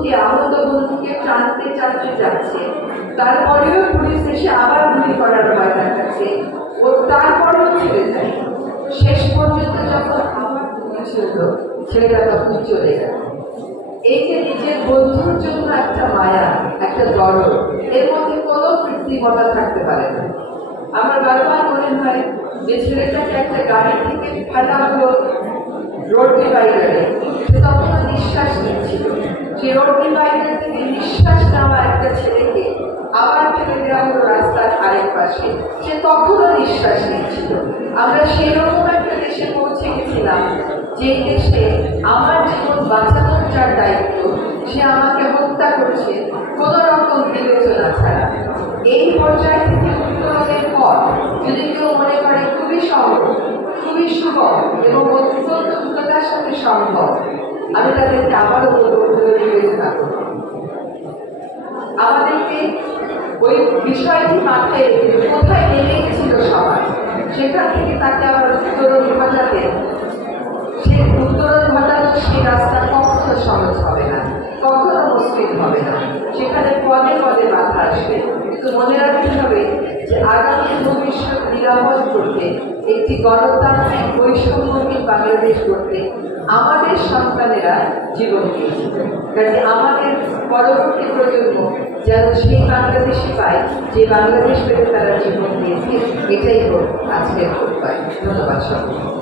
বন্ধুকে আহত বন্ধুকে টানতে টানতে যাচ্ছে, তারপরেও পুলিশ এসে আবার গুলি করার ভয় দেখাচ্ছে, ও তারপরেও ছেড়ে যায়। শেষ পর্যন্ত যখন আবার গুলি ছিল, ছেলেটা তখন চলে গেল। এই যে নিজের বন্ধুর জন্য একটা মায়া, একটা দরদ, এর মধ্যে কোনো কৃত্রিমতা থাকতে পারে না। আমার বারবার মনে হয় যে ছেলেটাকে একটা গাড়ি থেকে ফেলা হলো রোড ডিভাইডারে, সে তখন নিঃশ্বাস নিচ্ছিল। সে রোড ডিভাইডার থেকে নিঃশ্বাস নেওয়া একটা ছেলেকে আবার ফেলে দেওয়া হলো রাস্তার আরেক পাশে, সে তখনও নিঃশ্বাস নিচ্ছিল। আমরা সেরকম একটা দেশে পৌঁছে গেছিলাম, যে দেশে আমার জীবন বাঁচানোর যার দায়িত্ব, সে আমাকে হত্যা করছে কোন রকম বিবেচনা ছাড়া। এই পর্যায় থেকে উত্তরণের পর যদি কেউ মনে করে খুবই সহজ, খুবই সুগম এবং অত্যন্ত দ্রুততার সাথে সম্ভব, আমি তাদেরকে আবারও বলবো বিবেচনা করব। আমাদেরকে ওই বিষয়টি মাথায় রেখে কোথায় নেমে গেছিল সবাই, সেখান থেকে তাকে আবার উত্তরণ ঘটাতে, সে উত্তরণ ঘটানোর সেই রাস্তা কখনো সহজ হবে না, কখনো মসৃণ হবে না, সেখানে পদে পদে বাধা আসবে। কিন্তু মনে রাখতে হবে যে আগামী ভবিষ্যৎ নিরাপদ করতে, একটি গণতান্ত্রিক বৈষম্যহীন বাংলাদেশ করতে আমাদের সন্তানেরা জীবন দিয়েছিল। কাজে আমাদের পরবর্তী প্রজন্ম যেন সেই বাংলাদেশে পায় যে বাংলাদেশ পেতে তারা জীবন দিয়েছে। এটাই হোক আজকের উপায়। ধন্যবাদ সকলকে।